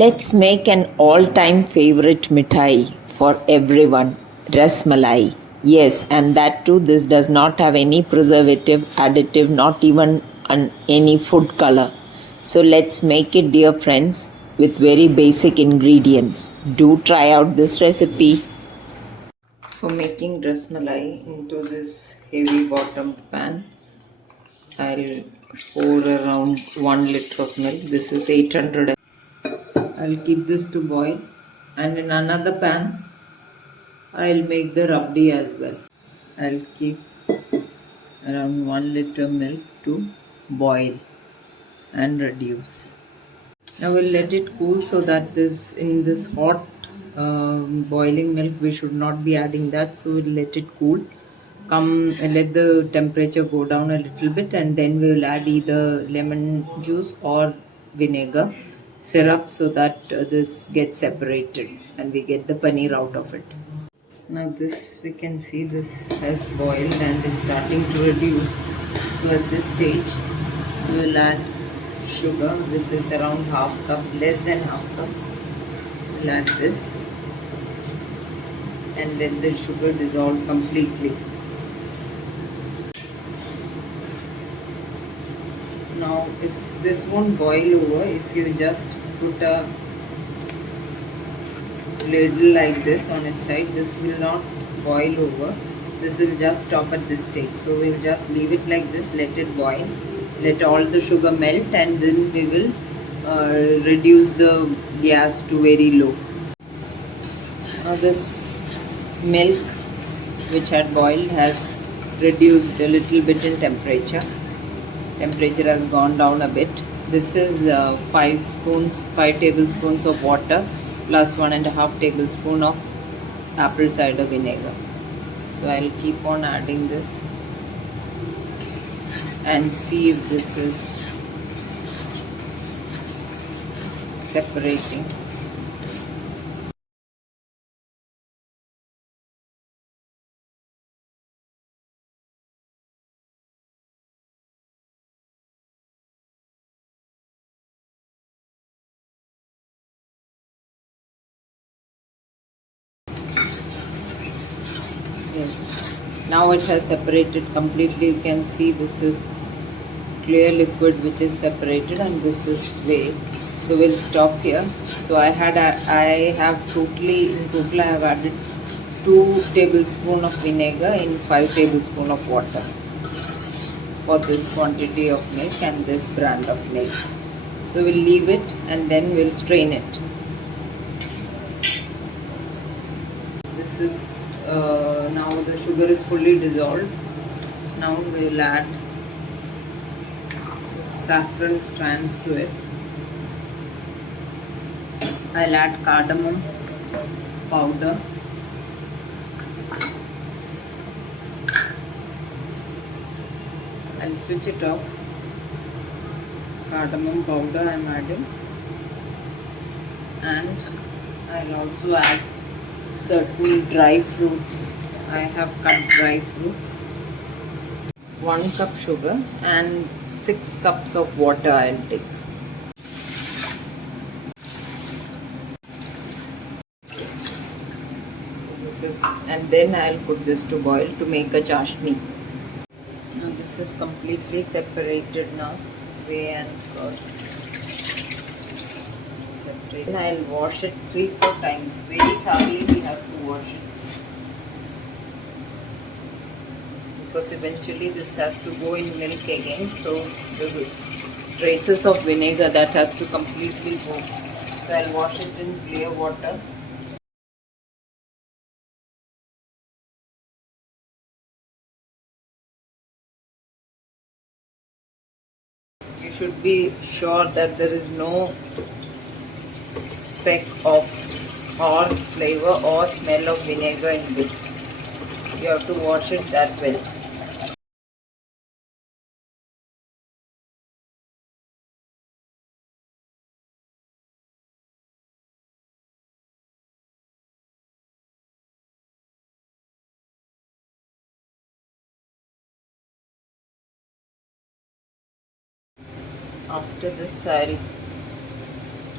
Let's make an all-time favorite mithai for everyone, Rasmalai. Yes, and that too, this does not have any preservative, additive, not even any food color. So let's make it, dear friends, with very basic ingredients. Do try out this recipe. For making Rasmalai into this heavy bottomed pan, I'll pour around 1 liter of milk. This is 800 ml. I'll keep this to boil, and in another pan I'll make the rabdi as well. I'll keep around 1 liter milk to boil and reduce. Now we'll let it cool so that this in this hot boiling milk we should not be adding that, so we'll let it cool. Let the temperature go down a little bit, and then we will add either lemon juice or vinegar syrup so that this gets separated and we get the paneer out of it. Now this, we can see this has boiled and is starting to reduce. So at this stage we will add sugar. This is around half cup, less than half cup. We'll add this and let the sugar dissolve completely. Now if this won't boil over, if you just put a ladle like this on its side, this will not boil over. This will just stop at this stage. So we'll just leave it like this, let it boil, let all the sugar melt, and then we will reduce the gas to very low. Now this milk which had boiled has reduced a little bit in temperature. Temperature has gone down a bit. This is 5 tablespoons of water plus 1.5 tablespoon of apple cider vinegar. So I'll keep on adding this and see if this is separating. Yes, now it has separated completely. You can see this is clear liquid which is separated, and this is whey. So we'll stop here. So I have in total I have added 2 tablespoons of vinegar in 5 tablespoons of water for this quantity of milk and this brand of milk. So we'll leave it and then we'll strain it. This is now the sugar is fully dissolved. Now we'll add saffron strands to it. I'll add cardamom powder, I'll switch it off. Cardamom powder I'm adding, and I'll also add certain dry fruits. I have cut dry fruits. 1 cup sugar and 6 cups of water I'll take. So this is, and then I'll put this to boil to make a chashni. Now this is completely separated now, whey and curd. Separate. And I'll wash it 3-4 times. Very thoroughly we have to wash it, because eventually this has to go in milk again, so the traces of vinegar that has to completely go. So I'll wash it in clear water. You should be sure that there is no speck of or flavor or smell of vinegar in this. You have to wash it that well. After this, I'll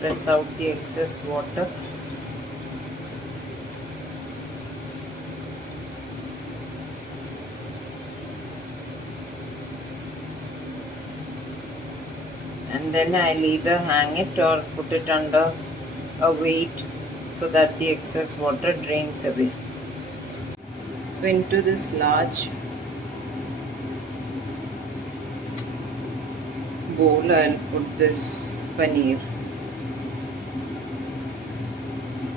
Press out the excess water. And then I'll either hang it or put it under a weight so that the excess water drains away. So into this large bowl I'll put this paneer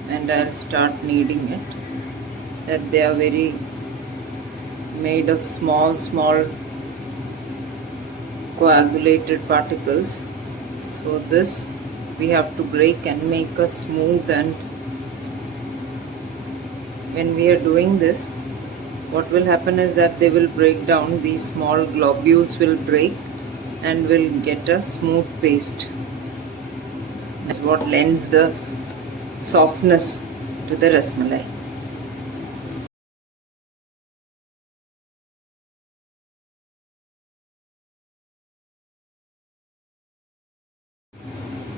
and I'll start kneading it. That they are very made of small coagulated particles. So this we have to break and make a smooth, and when we are doing this, what will happen is that they will break down, these small globules will break and will get a smooth paste. That's what lends the softness to the rasmalai.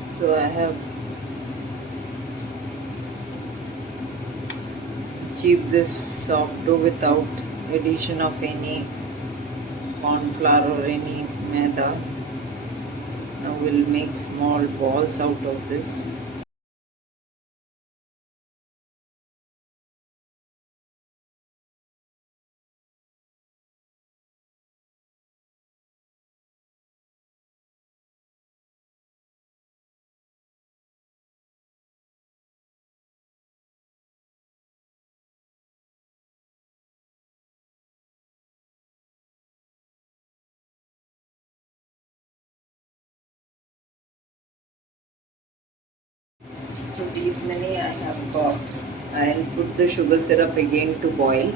So I have achieved this soft dough without addition of any corn flour or any maida. Now we'll make small balls out of this. So these many I have got. I'll put the sugar syrup again to boil,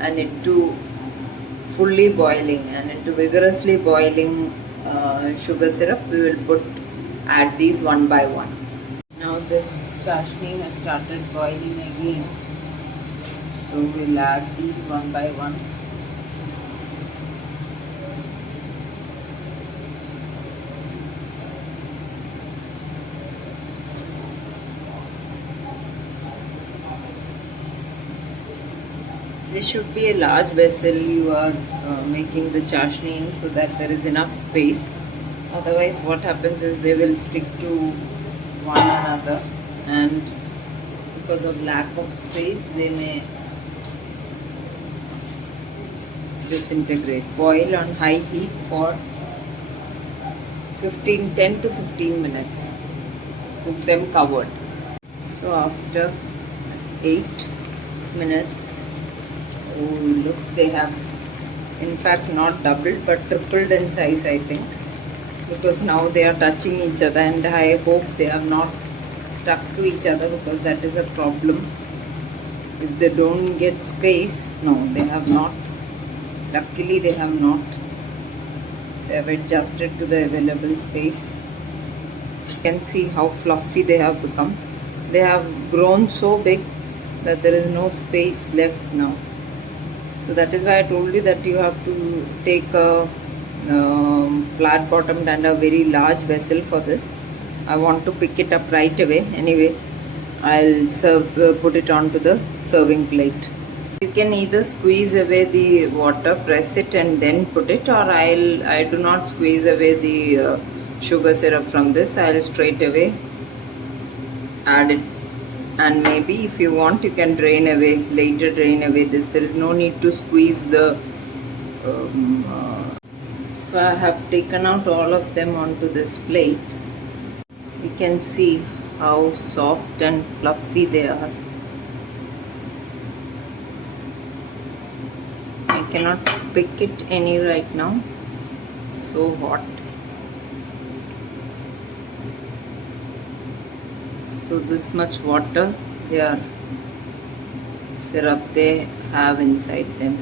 and into fully boiling and into vigorously boiling sugar syrup we will add these one by one. Now this chashni has started boiling again, so we'll add these one by one. This should be a large vessel you are making the chashni in, so that there is enough space. Otherwise what happens is they will stick to one another, and because of lack of space they may disintegrate. Boil on high heat for 10 to 15 minutes. Cook them covered. So after 8 minutes, oh look, they have in fact not doubled but tripled in size, I think, because now they are touching each other, and I hope they are not stuck to each other, because that is a problem. If they don't get space, no, they have not. Luckily they have not. They have adjusted to the available space. You can see how fluffy they have become. They have grown so big that there is no space left now. So that is why I told you that you have to take a flat bottomed and a very large vessel for this. I want to pick it up right away. Anyway, I'll put it onto the serving plate. You can either squeeze away the water, press it and then put it, or I do not squeeze away the sugar syrup from this. I'll straight away add it, and maybe if you want you can drain away this. There is no need to squeeze the so I have taken out all of them onto this plate. You can see how soft and fluffy they are. I cannot pick it any right now, it's so hot. So this much water their syrup they have inside them.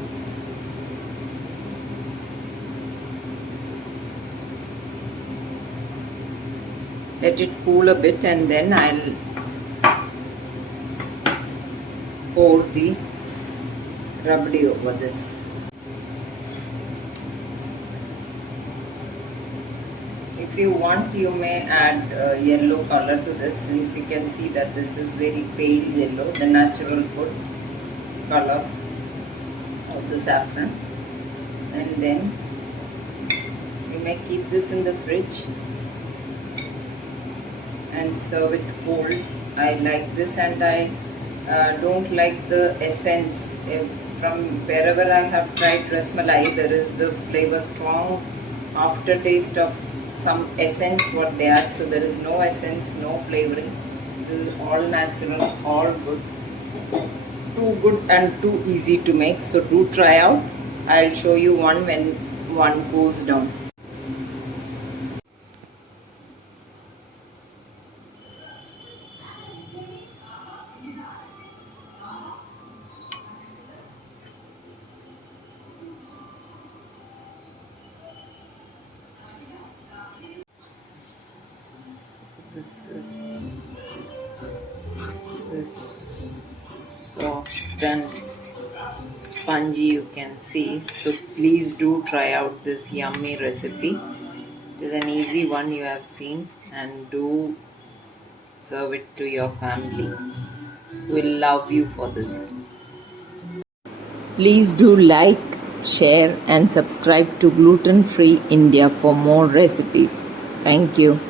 Let it cool a bit, and then I'll pour the rabdi over this. If If you want, you may add yellow color to this, since you can see that this is very pale yellow, the natural food color of the saffron. And then you may keep this in the fridge and serve it cold. I like this, and I don't like the essence. From wherever I have tried Rasmalai, there is the flavor strong aftertaste of some essence what they add. So there is no essence, no flavoring. This is all natural, all good. Too good and too easy to make. So do try out. I'll show you one when one cools down. This is this soft and spongy, you can see. So please do try out this yummy recipe. It is an easy one you have seen, and do serve it to your family. Will love you for this. Please do like, share and subscribe to Gluten Free India for more recipes. Thank you.